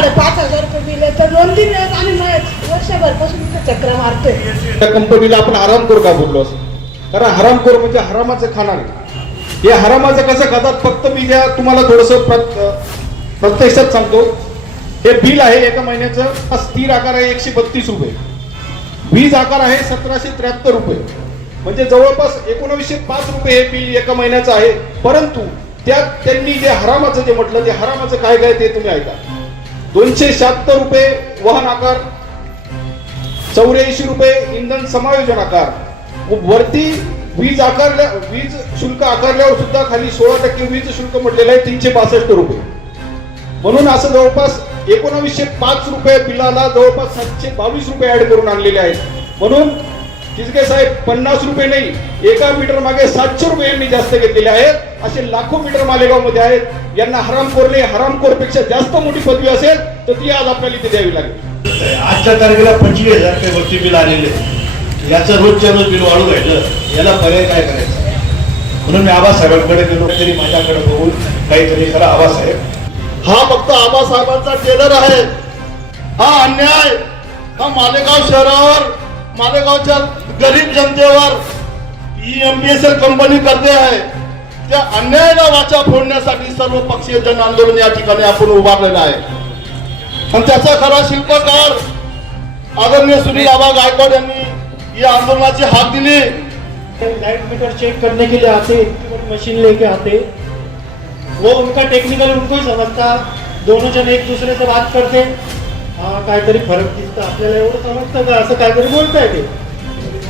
साडेपाच हजार रुपये बिल तर दोन तीन दिवस आम्ही वर्षभरपासून चक्र मारतोय. त्या कंपनीला आपण आरामखोर का बोललो असं? कारण हरामखोर म्हणजे हरामाचं खाणार हे हरामाचं कसं खातात? फक्त मी ज्या तुम्हाला थोडस प्रत्यक्षात सांगतो. हे बिल आहे एका महिन्याचं हा स्थिर आकार आहे एकशे बत्तीस रुपये. वीज आकार आहे सतराशे त्र्याहत्तर रुपये. म्हणजे जवळपास एकोणवीसशे पाच रुपये हे बिल एका महिन्याचं आहे. परंतु त्यात त्यांनी जे हरामाचं जे म्हटलं ते हरामाचं काय काय ते तुम्ही ऐका. दोनशे शहात्तर रुपये वाहन आकार चौऱ्याऐंशी रुपये इंधन समायोजन आकार वरती वीज आकारल्या वीज शुल्क आकारल्यावर सुद्धा खाली सोळा टक्के वीज शुल्क म्हटलेलं आहे तीनशे बासष्ट रुपये. म्हणून असं जवळपास एकोणावीसशे पाच रुपये बिलाला जवळपास सातशे बावीस रुपये ऍड करून आणलेले आहेत. म्हणून तिसके साहेब पन्नास रुपये नाही एका मीटर मागे सातशे रुपये यांनी जास्त घेतलेले आहेत. असे लाखो मीटर मालेगावमध्ये आहेत. यांना हरामखोरने हरामखोरपेक्षा जास्त मोठी पदवी असेल तर ती आज आपल्याला इथे द्यावी लागेल. आजच्या तारखेला पंचवीस हजार रुपये वरती बिल आलेले. याचं रोजच्या रोज बिल वाढू राहिलं. याला पर्याय काय करायचा? म्हणून मी आबासाहेबांकडे गेलो. तरी माझ्याकडे बघून काहीतरी खरं आबासाहेब. हा फक्त आबासाहेबांचा टेलर आहे. हा अन्याय. हा मालेगाव शहरावर मालेगावच्या गरीब जनतेवर ही एल कंपनी करते आहे. त्या अन्यायाला वाचा फोडण्यासाठी सर्व पक्षीय जन आंदोलन या ठिकाणी आपण उभारलेलं आहे. आणि त्याचा खरा शिल्पकार आदरणीय सुनील आबा गायकवाड यांनी या आंदोलनाची हात दिली. लाइट मीटर चेक करने के लिए आते मशीन लेके आते वो उनका टेक्निकल उनको ही समझता दोनों जन एक दूसरे से बात करते. हा काहीतरी फरक दिसतं आपल्याला एवढं समजतं का? असं काहीतरी बोलताय ते.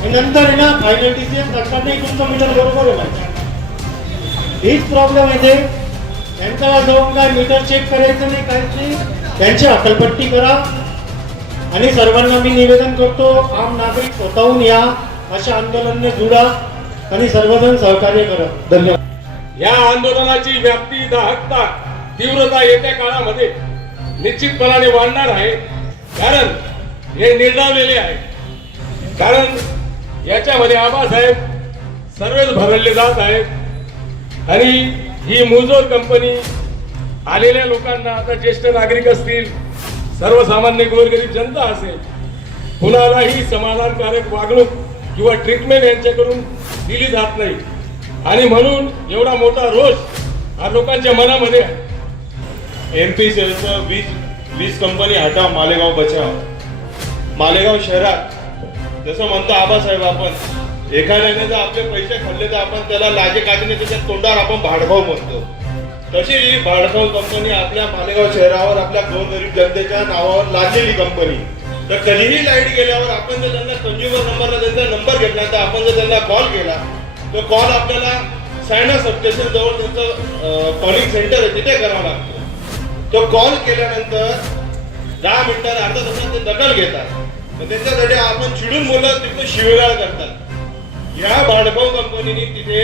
आणि नंतर आहे ना फायनल डिसिजन सरकारने तुमचं मीटर बरोबर आहे माझ्या. हीच प्रॉब्लेम आहे ते. त्यांचा जाऊन काय मीटर चेक करायचं नाही काहीच नाही. त्यांची हकलपट्टी करा. आणि सर्वांना मी निवेदन करतो आम नागरिक स्वतःहून या. अशा आंदोलनने जुडा आणि सर्वजण सहकार्य करा. धन्यवाद. या आंदोलनाची व्याप्ती दाहकता तीव्रता येत्या काळामध्ये निश्चितपणाने वाढणार आहे. कारण हे निर्णावलेले आहे. कारण याच्यामध्ये आबासाहेब सर्वच भरडले जात आहेत. आणि ही मुजोर कंपनी आलेल्या लोकांना आता ज्येष्ठ नागरिक असतील सर्वसामान्य गोरगरीब जनता असेल कुणालाही समाधानकारक वागणूक किंवा ट्रीटमेंट यांच्याकडून दिली जात नाही. आणि म्हणून एवढा मोठा रोष हा लोकांच्या मनामध्ये आहे. एम पी सेलचं वीज वीज कंपनी हटाव मालेगाव बचाव. मालेगाव शहरात. जसं म्हणतो आबासाहेब आपण एखाद्याने जर आपले पैसे खाल्ले तर आपण त्याला लाजे काढणे त्याच्या तोंडावर आपण भाडभाव म्हणतो. तशी ही भाडभाव कंपनी आपल्या मालेगाव शहरावर आपल्या गोरगरीब जनतेच्या नावावर लागलेली कंपनी तर कधीही लाइट गेल्यावर आपण जर त्यांना कंझ्युमर नंबरला त्यांचा नंबर घेतला तर आपण जर त्यांना कॉल केला तर कॉल आपल्याला सायना सबस्टेशन जवळ त्यांचं कॉलिंग सेंटर आहे तिथे करावं लागतं. तो कॉल केल्यानंतर दहा मिनिटात अर्धा तासात ते दखल घेतात. तर त्याच्यासाठी आपण चिडून मुलं तिथे शिवगाळ करतात. या भाडभाऊ कंपनीने तिथे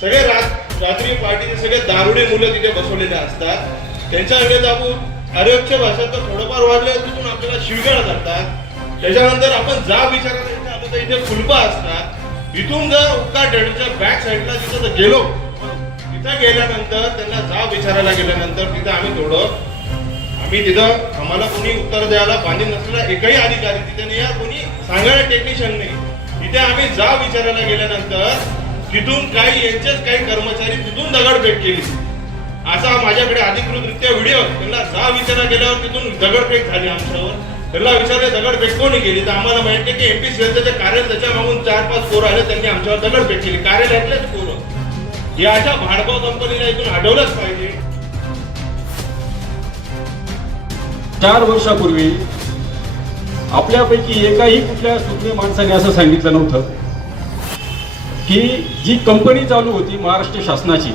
सगळे रात रात्री पार्टीचे सगळे दारुडे मुलं तिथे बसवलेले असतात. त्यांच्याकडे जाऊन आरोग्य भाषा तर थोडंफार वाढले तिथून आपल्याला शिवगाळ करतात. त्याच्यानंतर आपण जा विचारायला इथे आलो तर इथे फुलपा असतात. इथून जर उपकार डेडच्या बॅक साईडला तिथं जर गेलो तिथं गेल्यानंतर त्यांना जा विचारायला गेल्यानंतर तिथं आम्ही थोडं आम्ही तिथं आम्हाला कोणी उत्तर द्यायला बांधील नसलेला एकही अधिकारी तिथे नाही या कोणी सांगायला टेक्निशियन नाही. तिथे आम्ही जा विचारायला गेल्यानंतर तिथून काही यांचेच काही कर्मचारी तिथून दगडफेक केली. असा माझ्याकडे अधिकृतरित्या व्हिडिओ त्यांना जा विचारा गेल्यावर तिथून दगडफेक झाली आमच्यावर. त्यांना विचारले दगडफेक कोणी केली? तर आम्हाला माहिती आहे की एमपी सीएलचे कार्यालय त्याच्या मागून चार पाच कोर आले त्यांनी आमच्यावर दगडफेक केली. कार्यालयातलेच कोर या अशा भाडभाव कंपनीला इथून हटवलंच पाहिजे. चार वर्षापूर्वी आपल्यापैकी एकाही कुठल्या सुज्ञ माणसाने असं सांगितलं नव्हतं की जी कंपनी चालू होती महाराष्ट्र शासनाची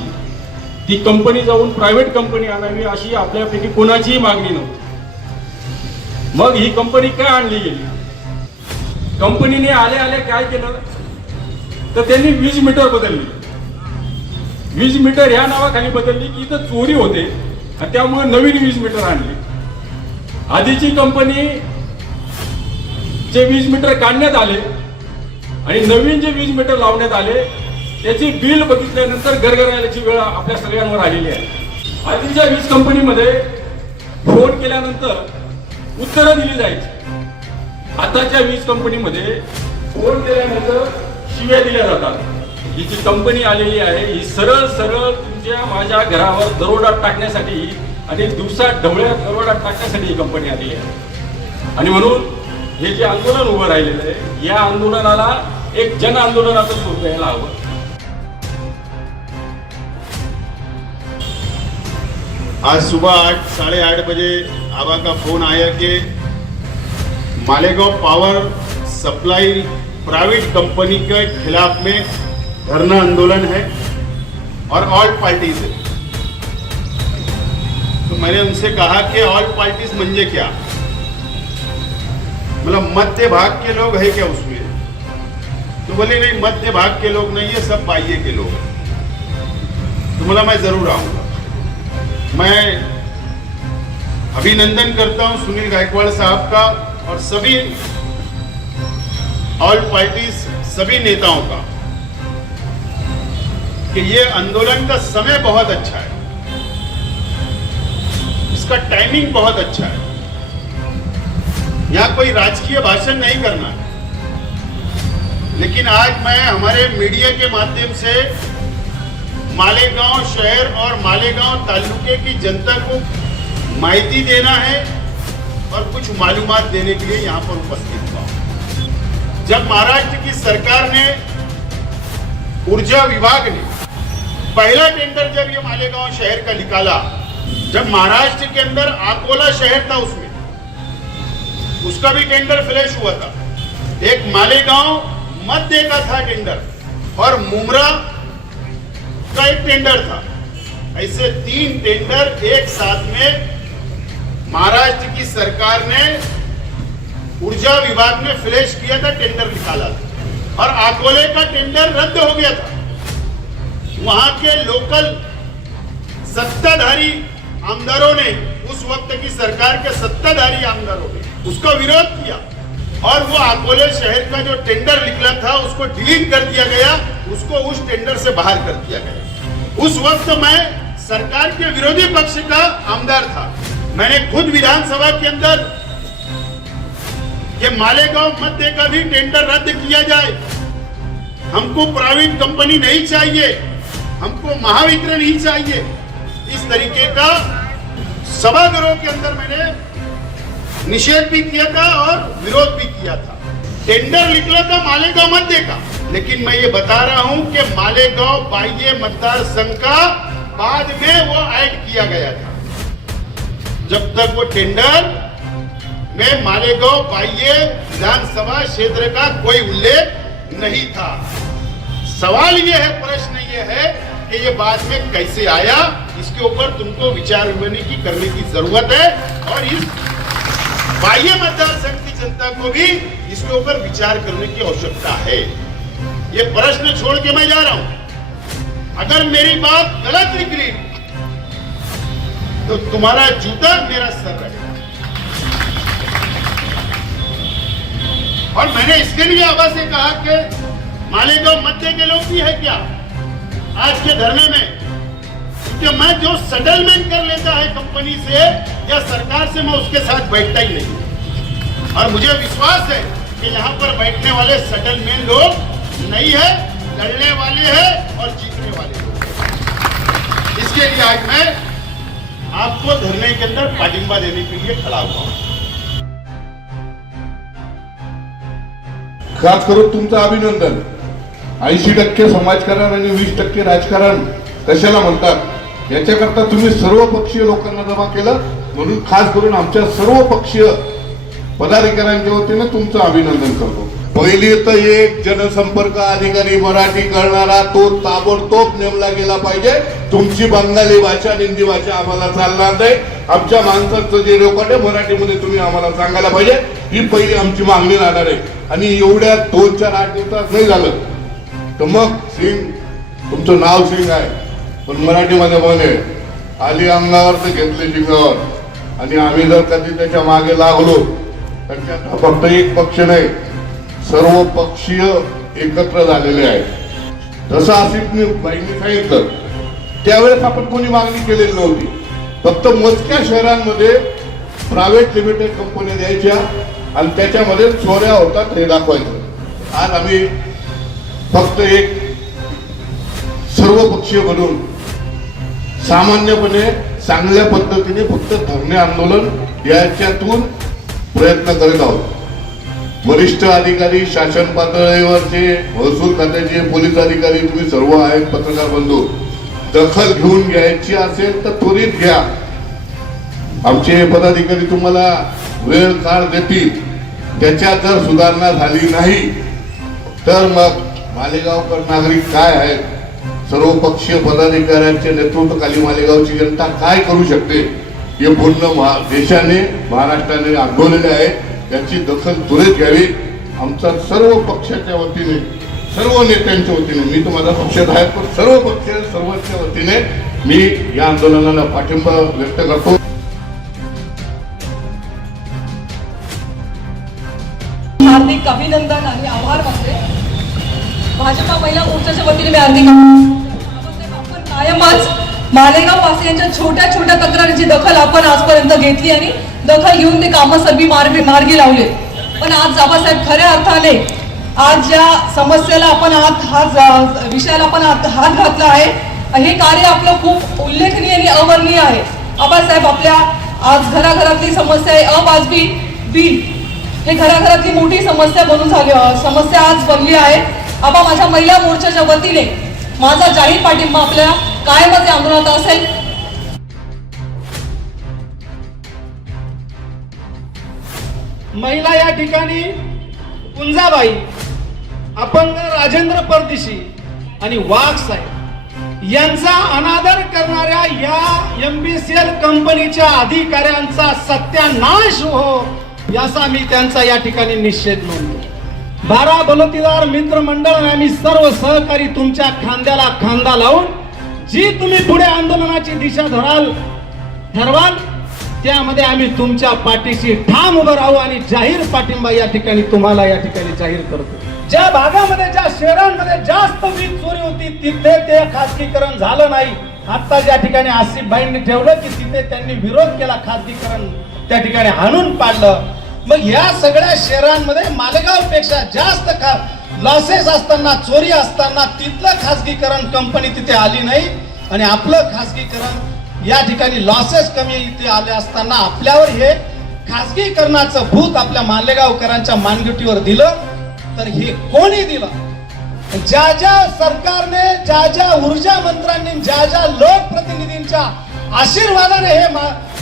ती कंपनी जाऊन प्रायव्हेट कंपनी आणावी अशी आपल्यापैकी कोणाचीही मागणी नव्हती. मग ही कंपनी काय आणली गेली? कंपनीने आले आले काय केलं? तर त्यांनी वीज मीटर बदलली. वीज मीटर ह्या नावाखाली बदलली की इथं चोरी होते. आणि त्यामुळे नवीन वीज मीटर आणली. आधीची कंपनी जे वीज मीटर काढण्यात आले आणि नवीन जे वीज मीटर लावण्यात आले त्याची बिल बघितल्यानंतर गरगरायची वेळ आपल्या सगळ्यांवर आलेली आहे. आधीच्या वीज कंपनीमध्ये फोन केल्यानंतर उत्तरं दिली जायची. आताच्या वीज कंपनीमध्ये फोन केल्यानंतर शिव्या दिल्या जातात. ही जी कंपनी आलेली आहे ही सरळ सरळ तुमच्या माझ्या घरावर दरोडा टाकण्यासाठी आणि दिवसा ढवळ्यात दरोडा टाकण्यासाठी ही कंपनी आलेली आहे. आणि म्हणून हे जे आंदोलन उभं राहिलेलं आहे या आंदोलनाला एक जन आंदोलनाचं स्वरूप द्यायला हवं. आज सुबह आठ साढ़े आठ बजे आबा का फोन आया कि Malegaon power supply private company के खिलाफ में धरना आंदोलन है और ऑल पार्टीज़ है। तो मैंने उनसे कहा कि ऑल पार्टीज़ म्हणजे क्या? मतलब मध्य भाग के लोग है क्या उसमें? तो बोले, नहीं, मध्य भाग के लोग नहीं है, सब बाह्य के लोग। तो बोला, मैं ज़रूर आऊँगा। मैं अभिनंदन करता हूँ सुनील गायकवाड़ साहब का और सभी ऑल पार्टीज़, सभी नेताओं का। कि ये आंदोलन का समय बहुत अच्छा है। इसका टाइमिंग बहुत अच्छा है। यहाँ कोई राजकीय भाषण नहीं करना है। लेकिन आज मैं हमारे मीडिया के माध्यम से मालेगांव शहर और मालेगांव तालुके की जनता को माहिती देना है और कुछ मालूम देने के लिए यहाँ पर उपस्थित हुआ। जब महाराष्ट्र की सरकार ने ऊर्जा विभाग ने पहला टेंडर जब ये मालेगांव शहर का निकाला, जब महाराष्ट्र के अंदर आकोला शहर था उसमें, उसका भी टेंडर फ्लैश हुआ था। एक मालेगांव मध्य का था टेंडर और मुमरा का एक टेंडर था। ऐसे तीन टेंडर एक साथ में महाराष्ट्र की सरकार ने ऊर्जा विभाग ने फ्लैश किया था, टेंडर निकाला था। और आकोले का टेंडर रद्द हो गया था। वहाँ के लोकल सत्ताधारी आमदारों ने, उस वक्त की सरकार के सत्ताधारी आमदारों ने उसका विरोध किया। और वो अकोले शहर का जो टेंडर निकला था, उसको डिलीट कर दिया गया, उसको उस टेंडर से बाहर कर दिया गया। उस वक्त मैं सरकार के विरोधी पक्ष का आमदार था। मैंने खुद विधानसभा के अंदर कि मालेगांव मध्य का भी टेंडर रद्द किया जाए। हमको प्राइवेट कंपनी नहीं चाहिए। हमको महावितरण ही चाहिए। इस तरीके का सभागृहों के अंदर मैंने निषेध भी किया था और विरोध भी किया था। टेंडर निकला था मालेगांव मध्य का। लेकिन मैं ये बता रहा हूँ कि मालेगांव बाह्य मतदार संघ का बाद में वो ऐड किया गया था। जब तक वो टेंडर में मालेगांव बाह्य विधानसभा क्षेत्र का कोई उल्लेख नहीं था। सवाल ये है, प्रश्न ये है कि ये बाद में कैसे आया, इसके ऊपर तुमको विचार विमर्श की करने की ज़रूरत है। और इस बाह्य मतदार संघ की जनता को भी इसके ऊपर विचार करने की आवश्यकता है। ये प्रश्न छोड़ के मैं जा रहा हूँ। अगर मेरी बात गलत निकली तो तुम्हारा जूता मेरा सर रहेगा और मैंने इसके लिए आवाज़ से कहा कि मालेगांव मध्य के लोग भी है क्या? आज के धरने में कि मैं जो सेटलमेंट कर लेता है कंपनी से, या सरकार से, मैं उसके साथ बैठता ही नहीं और मुझे विश्वास है कि यहाँ पर बैठने वाले सेटलमेंट लोग नहीं है, लड़ने वाले हैं और जीतने वाले हैं। इसके लिए आज मैं आपको धरने के अंदर पाटिंबा देने के लिए खड़ा हुआ हूँ। खास करून तुमचं अभिनंदन। ऐंशी टक्के समाजकारण आणि वीस टक्के राजकारण कशाला म्हणतात? याच्याकरता तुम्ही सर्व पक्षीय लोकांना जमा केलं. म्हणून खास करून आमच्या सर्व पक्षीय पदाधिकाऱ्यांच्या वतीने तुमचं अभिनंदन करतो. पहिली तर एक जनसंपर्क अधिकारी मराठी करणारा तो ताबडतोब नेमला गेला पाहिजे. तुमची बंगाली भाषा हिंदी भाषा आम्हाला चालणार नाही. आमच्या माणसाचं जे रेकॉर्ड आहे मराठीमध्ये तुम्ही आम्हाला सांगायला पाहिजे. ही पहिली आमची मागणी राहणार आहे. आणि एवढ्या दोन चार आठ दिवसात नाही झालं. तर मग सिंग तुमचं नाव सिंग आहे पण मराठीमध्ये म्हणे आली अंगावर तर घेतले शिंगावर. आणि आम्ही जर कधी त्याच्यामागे लागलो तर त्याचा फक्त एक पक्ष नाही सर्व पक्षीय एकत्र झालेले आहेत. जसं आसिफने बाईंनी सांगितलं त्यावेळेस आपण कोणी मागणी केलेली नव्हती. फक्त मोजक्या शहरांमध्ये प्रायव्हेट लिमिटेड कंपन्या द्यायच्या आणि त्याच्यामध्ये चोऱ्या होतात हे दाखवायचं. आज आम्ही फक्त एक सर्व पक्षीय बनून सामान्यपणे चांगल्या पद्धतीने फक्त धरणे आंदोलन याच्यातून प्रयत्न करत आहोत. वरिष्ठ अधिकारी शासन पातळीवरचे महसूल खात्याचे पोलीस अधिकारी तुम्ही सर्व आहेत पत्रकार बंधू. दखल घेऊन घ्यायची असेल तर त्वरित घ्या. आमचे पदाधिकारी तुम्हाला वेळ काळ देतील. त्याच्यात जर सुधारणा झाली नाही तर मग मालेगावकर नागरिक काय आहेत? सर्वपक्षीय पदाधिकाऱ्यांच्या नेतृत्वाखाली मालेगावची जनता काय करू शकते? हे पूर्ण महा देशाने महाराष्ट्राने अनुभवलेले आहे. त्याची दखल त्वरित घ्यावी. आमचा सर्व पक्षाच्या वतीने सर्व नेत्यांच्या वतीने मी तर माझा पक्षात आहे पण सर्व पक्ष सर्वांच्या वतीने मी या आंदोलनाला पाठिंबा व्यक्त करतो. हार्दिक अभिनंदन आणि आभार मानते. भाजपा महिला मोर्चाच्या वतीने मी हार्दिक आपण कायमच मालेगाव वासियांच्या छोट्या छोट्या तक्रारीची दखल आपण आजपर्यंत घेतली आणि दखल घेऊन ते कामं सर्वी मार्गी मार्गी लावले. पण आज बाबासाहेब खऱ्या अर्थाने आज ज्या समस्येला आपण हात हात विषयाला आपण हात हात घातला आहे. हे कार्य आपलं खूप उल्लेखनीय आणि अवर्णीय आहे. आबासाहेब आपल्या आज घराघरातली समस्या आहे. अवाजवी बिल हे घराघरातली मोठी समस्या बनून झाली समस्या आज बनली आहे. आबा माझ्या महिला मोर्चाच्या वतीने माझा जाहीर पाठिंबा आपल्या कायमच या आंदोलनात असेल. महिला या ठिकाणी कुंजाबाई अपंग राजेंद्र परदेशी आणि वाघ साहेब यांचा अनादर करणाऱ्या या एमबीसीएल कंपनीच्या अधिकाऱ्यांचा सत्यानाश हो याचा मी त्यांचा या ठिकाणी निषेध नोंदतो बारा बलुतीदार मित्रमंडळ आणि आम्ही सर्व सहकारी तुमच्या खांद्याला खांदा लावून जी तुम्ही पुढे आंदोलनाची दिशा धराल ठरवाल त्यामध्ये आम्ही तुमच्या पाठीशी ठाम उभं राहू आणि जाहीर पाठिंबा या ठिकाणी तुम्हाला या ठिकाणी जाहीर करतो. ज्या भागामध्ये ज्या शहरांमध्ये जास्त वीज चोरी होती तिथे ते खासगीकरण झालं नाही. आता ज्या ठिकाणी आसिफ भाईंनी ठेवलं की तिथे त्यांनी विरोध केला खासगीकरण त्या ठिकाणी हाणून पाडलं. मग या सगळ्या शहरांमध्ये मालेगावपेक्षा जास्त खा लॉसेस असताना चोरी असताना तिथलं खासगीकरण कंपनी तिथे आली नाही? आणि आपलं खासगीकरण या ठिकाणी लॉसेस कमी इथे आले असताना आपल्यावर हे खासगीकरणाचं भूत आपल्या मालेगावकरांच्या मानगुटीवर दिलं तर हे कोणी दिलं? ज्या ज्या सरकारने ज्या ज्या ऊर्जा मंत्र्यांनी ज्या ज्या लोकप्रतिनिधींच्या आशीर्वादाने हे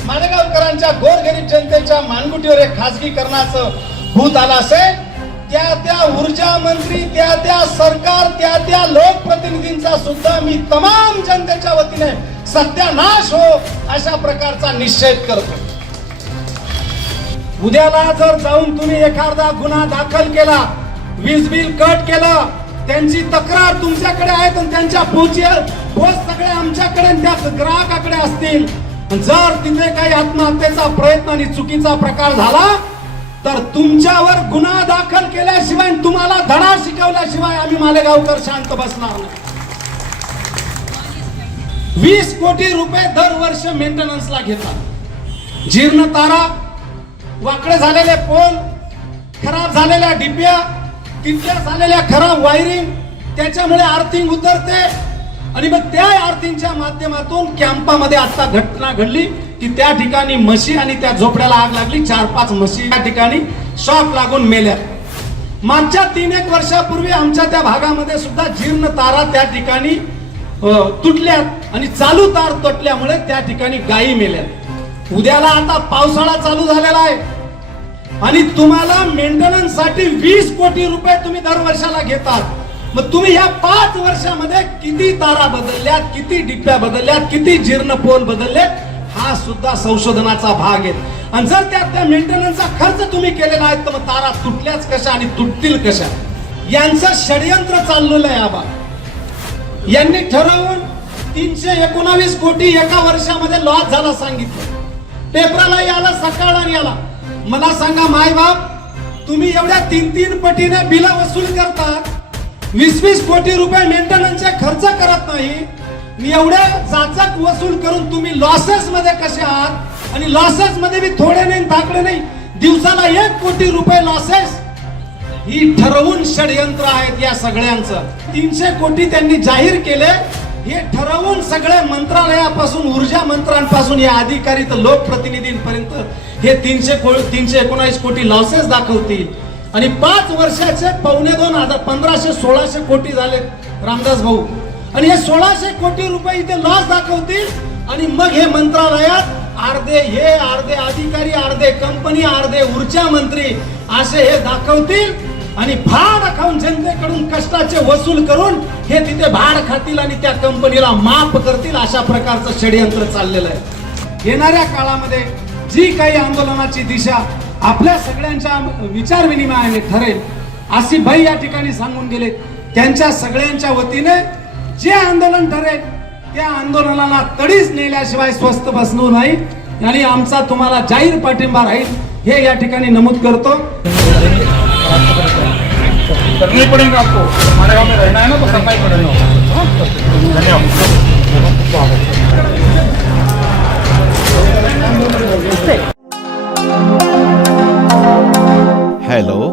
माणगावकरांच्या गोरगरीब जनतेच्या मानगुटीवर एक खासगीकरणाचं भूत आलं असेल त्या त्या ऊर्जा मंत्री त्या त्या सरकार त्या त्या लोकप्रतिनिधींचा सुद्धा मी तमाम जनतेच्या वतीने सत्यानाश हो अशा प्रकारचा निषेध करतो. उद्याला जर जाऊन तुम्ही एखादा गुन्हा दाखल केला वीज बिल कट केलं त्यांची तक्रार तुमच्याकडे आहे त्यांच्या पोची पोच सगळे आमच्याकडे त्या ग्राहकाकडे असतील जर तिथे काही आत्महत्येचा प्रयत्न आणि चुकीचा प्रकार झाला तर तुमच्यावर गुन्हा दाखल केल्याशिवाय तुम्हाला धडा शिकवल्याशिवाय आम्ही मालेगावकर शांत बसणार नाही. वीस कोटी रुपये दरवर्ष मेंटेनन्सला घेतात. जीर्ण तारा वाकडे झालेले पोल खराब झालेल्या डिप्या तिथल्या झालेल्या खराब वायरिंग त्याच्यामुळे आर्थिंग उतरते. आणि मग त्या आरतींच्या माध्यमातून कॅम्पामध्ये आता घटना घडली की त्या ठिकाणी म्हशी आणि त्या झोपड्याला आग लागली. चार पाच म्हशी त्या ठिकाणी शॉक लागून मेल्या. मागच्या तीन एक वर्षापूर्वी आमच्या त्या भागामध्ये सुद्धा जीर्ण तारा त्या ठिकाणी तुटल्यात आणि चालू तार तुटल्यामुळे त्या ठिकाणी गायी मेल्यात उद्याला आता पावसाळा चालू झालेला आहे. आणि तुम्हाला मेंटेनन्ससाठी वीस कोटी रुपये तुम्ही दरवर्षाला घेतात. मग तुम्ही या पाच वर्षामध्ये किती तारा बदलल्यात किती डिप्प्या बदलल्यात किती जीर्ण पोल बदलले हा सुद्धा संशोधनाचा भाग आहे. आणि जर त्यात त्या मेंटेनन्सचा खर्च तुम्ही केलेला आहे तर मग तारा तुटल्याच कशा आणि तुटतील कशा? यांचं षडयंत्र चाललेलं आहे आबा. यांनी ठरवून तीनशे एकोणावीस कोटी एका वर्षामध्ये लॉस झाला सांगितलं. पेपराला याला सकाळला याला. मला सांगा माय बाप तुम्ही एवढ्या तीन तीन पटीने बिल वसूल करतात वीस वीस कोटी रुपये मेंटेनन्सचे खर्च करत नाही. एवढ्या जाचक वसूल करून तुम्ही लॉसेस मध्ये कसे आहात? आणि लॉसेस मध्ये मी थोडे नाही थाकले नाही. दिवसाला एक कोटी रुपये लॉसेस ही ठरवून षडयंत्र आहेत या सगळ्यांचं. तीनशे कोटी त्यांनी जाहीर केले. हे ठरवून सगळ्या मंत्रालयापासून ऊर्जा मंत्र्यांपासून या अधिकारी तर लोकप्रतिनिधींपर्यंत हे तीनशे को तीनशे एकोणावीस कोटी लॉसेस दाखवतील. आणि पाच वर्षाचे पावणे दोन हजार पंधराशे सोळाशे कोटी झाले रामदास भाऊ. आणि हे सोळाशे कोटी रुपये इथे लॉस दाखवतील आणि मग हे मंत्रालयात अर्धे हे अर्धे अधिकारी अर्धे कंपनी अर्धे ऊर्जा मंत्री असे हे दाखवतील आणि भाड खाऊन जनतेकडून कष्टाचे वसूल करून हे तिथे भाड खातील आणि त्या कंपनीला माफ करतील अशा प्रकारचं षडयंत्र चाललेलं आहे. येणाऱ्या काळामध्ये जी काही आंदोलनाची दिशा आपल्या सगळ्यांच्या विचार विनिमयाने ठरेल. अशी भाई या ठिकाणी सांगून गेले त्यांच्या सगळ्यांच्या वतीने जे आंदोलन ठरेल त्या आंदोलनाला तडीच नेल्याशिवाय स्वस्त बसलो नाही. आणि आमचा तुम्हाला जाहीर पाठिंबा राहील हे या ठिकाणी नमूद करतो. पड़ेगा आपको. हमारे में रहना है ना तो करना ही पड़ेगा धन्यवाद.